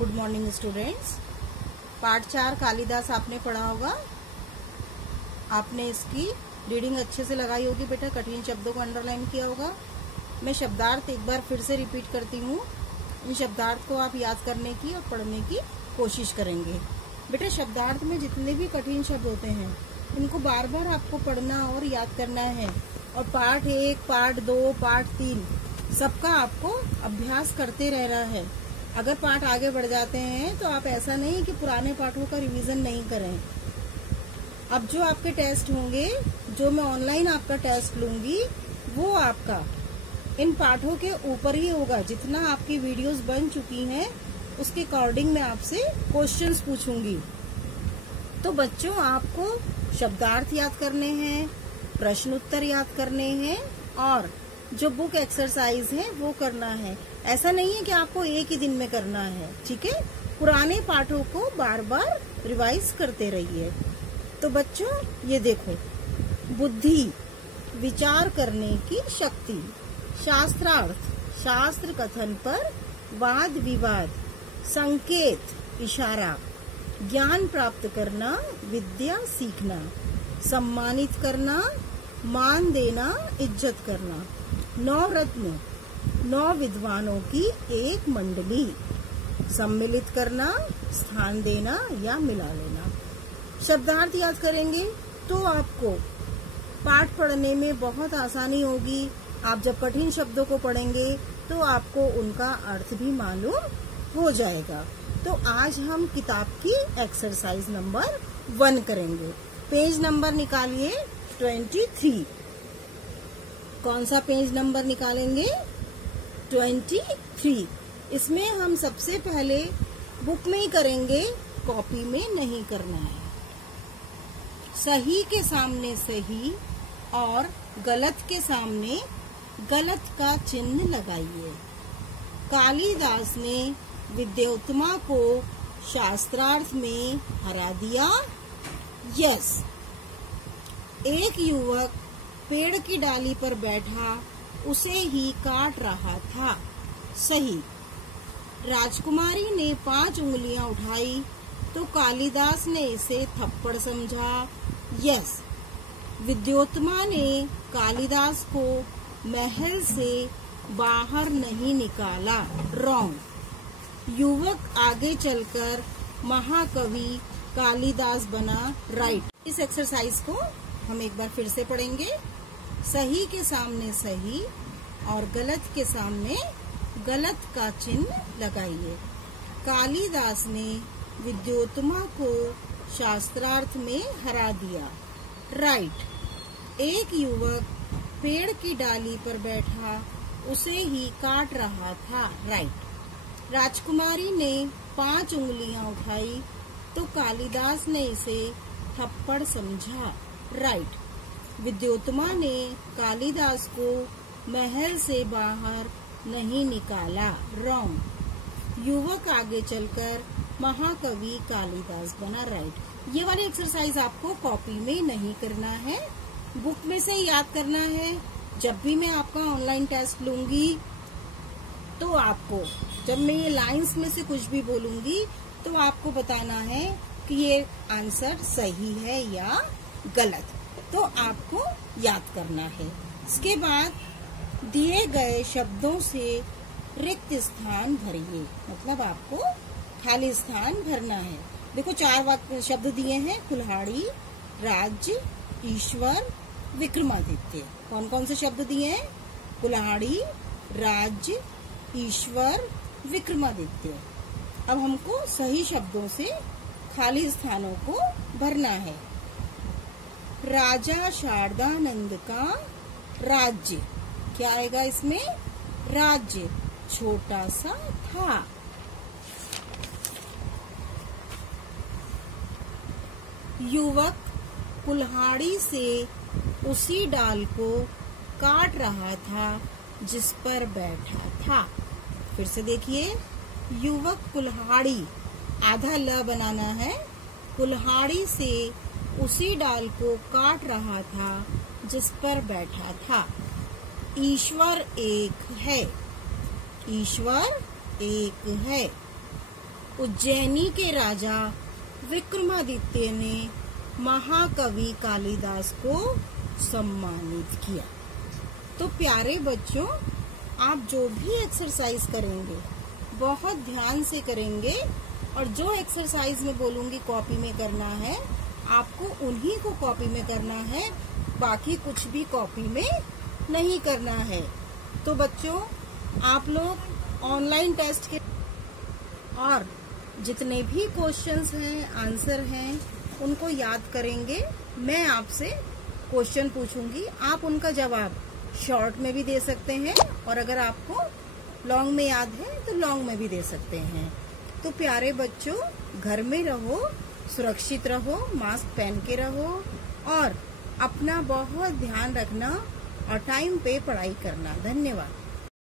Good morning students. Part 4 Kalidas आपने पढ़ा होगा। आपने इसकी रीडिंग अच्छे से लगाई होगी बेटा, कठिन शब्दों को अंडरलाइन किया होगा। मैं शब्दार्थ एक बार फिर से रिपीट करती हूँ। इन शब्दार्थ को आप याद करने की और पढ़ने की कोशिश करेंगे। बेटा शब्दार्थ में जितने भी कठिन शब्द होते हैं इनको बार बार आपको पढ़ना और याद करना है। और पार्ट 1, पार्ट 2, पार्ट 3 सबका आपको अभ्यास करते रहना है। अगर पाठ आगे बढ़ जाते हैं तो आप ऐसा नहीं कि पुराने पाठों का रिवीजन नहीं करें। अब जो आपके टेस्ट होंगे, जो मैं ऑनलाइन आपका टेस्ट लूंगी, वो आपका इन पाठों के ऊपर ही होगा। जितना आपकी वीडियोस बन चुकी हैं उसके अकॉर्डिंग मैं आपसे क्वेश्चंस पूछूंगी। तो बच्चों आपको शब्दार्थ याद करने हैं, प्रश्न उत्तर याद करने हैं और जो बुक एक्सरसाइज है वो करना है। ऐसा नहीं है कि आपको एक ही दिन में करना है, ठीक है। पुराने पाठों को बार बार रिवाइज करते रहिए। तो बच्चों ये देखो, बुद्धि विचार करने की शक्ति, शास्त्रार्थ शास्त्र कथन पर वाद विवाद, संकेत इशारा, ज्ञान प्राप्त करना विद्या सीखना, सम्मानित करना मान देना इज्जत करना, 9 रत्न 9 विद्वानों की एक मंडली, सम्मिलित करना स्थान देना या मिला लेना। शब्दार्थ याद करेंगे तो आपको पाठ पढ़ने में बहुत आसानी होगी। आप जब कठिन शब्दों को पढ़ेंगे तो आपको उनका अर्थ भी मालूम हो जाएगा। तो आज हम किताब की एक्सरसाइज नंबर 1 करेंगे। पेज नंबर निकालिए 23। कौन सा पेज नंबर निकालेंगे? 23। इसमें हम सबसे पहले बुक में ही करेंगे, कॉपी में नहीं करना है। सही के सामने सही और गलत के सामने गलत का चिन्ह लगाइए। कालिदास ने विद्योत्तमा को शास्त्रार्थ में हरा दिया। यस। एक युवक पेड़ की डाली पर बैठा उसे ही काट रहा था। सही। राजकुमारी ने 5 उंगलियां उठाई तो कालिदास ने इसे थप्पड़ समझा। यस। विद्योत्तमा ने कालिदास को महल से बाहर नहीं निकाला। रॉन्ग। युवक आगे चलकर महाकवि कालिदास बना। राइट। इस एक्सरसाइज को हम एक बार फिर से पढ़ेंगे। सही के सामने सही और गलत के सामने गलत का चिन्ह लगाइए। कालिदास ने विद्योत्तमा को शास्त्रार्थ में हरा दिया। राइट। एक युवक पेड़ की डाली पर बैठा उसे ही काट रहा था। राइट। राजकुमारी ने 5 उंगलियां उठाई तो कालिदास ने इसे थप्पड़ समझा। राइट। विद्योत्तमा ने कालिदास को महल से बाहर नहीं निकाला। रॉन्ग। युवक आगे चलकर महाकवि कालिदास बना। राइट। ये वाली एक्सरसाइज आपको कॉपी में नहीं करना है, बुक में से याद करना है। जब भी मैं आपका ऑनलाइन टेस्ट लूंगी तो आपको, जब मैं ये लाइंस में से कुछ भी बोलूंगी तो आपको बताना है कि ये आंसर सही है या गलत। तो आपको याद करना है। इसके बाद दिए गए शब्दों से रिक्त स्थान भरिए, मतलब आपको खाली स्थान भरना है। देखो 4 शब्द दिए हैं, कुल्हाड़ी, राज्य, ईश्वर, विक्रमादित्य। कौन कौन से शब्द दिए हैं? कुल्हाड़ी, राज्य, ईश्वर, विक्रमादित्य। अब हमको सही शब्दों से खाली स्थानों को भरना है। राजा शारदानंद का राज्य, क्या आएगा इसमें? राज्य छोटा सा था। युवक कुल्हाड़ी से उसी डाल को काट रहा था जिस पर बैठा था। फिर से देखिए, युवक कुल्हाड़ी, आधा ल बनाना है। कुल्हाड़ी से उसी डाल को काट रहा था जिस पर बैठा था। ईश्वर एक है। ईश्वर एक है। उज्जैनी के राजा विक्रमादित्य ने महाकवि कालिदास को सम्मानित किया। तो प्यारे बच्चों, आप जो भी एक्सरसाइज करेंगे बहुत ध्यान से करेंगे, और जो एक्सरसाइज में बोलूंगी कॉपी में करना है, आपको उन्हीं को कॉपी में करना है, बाकी कुछ भी कॉपी में नहीं करना है। तो बच्चों, आप लोग ऑनलाइन टेस्ट के और जितने भी क्वेश्चंस हैं, आंसर हैं, उनको याद करेंगे। मैं आपसे क्वेश्चन पूछूंगी, आप उनका जवाब शॉर्ट में भी दे सकते हैं, और अगर आपको लॉन्ग में याद है तो लॉन्ग में भी दे सकते हैं। तो प्यारे बच्चों, घर में रहो, सुरक्षित रहो, मास्क पहन के रहो, और अपना बहुत ध्यान रखना और टाइम पे पढ़ाई करना। धन्यवाद।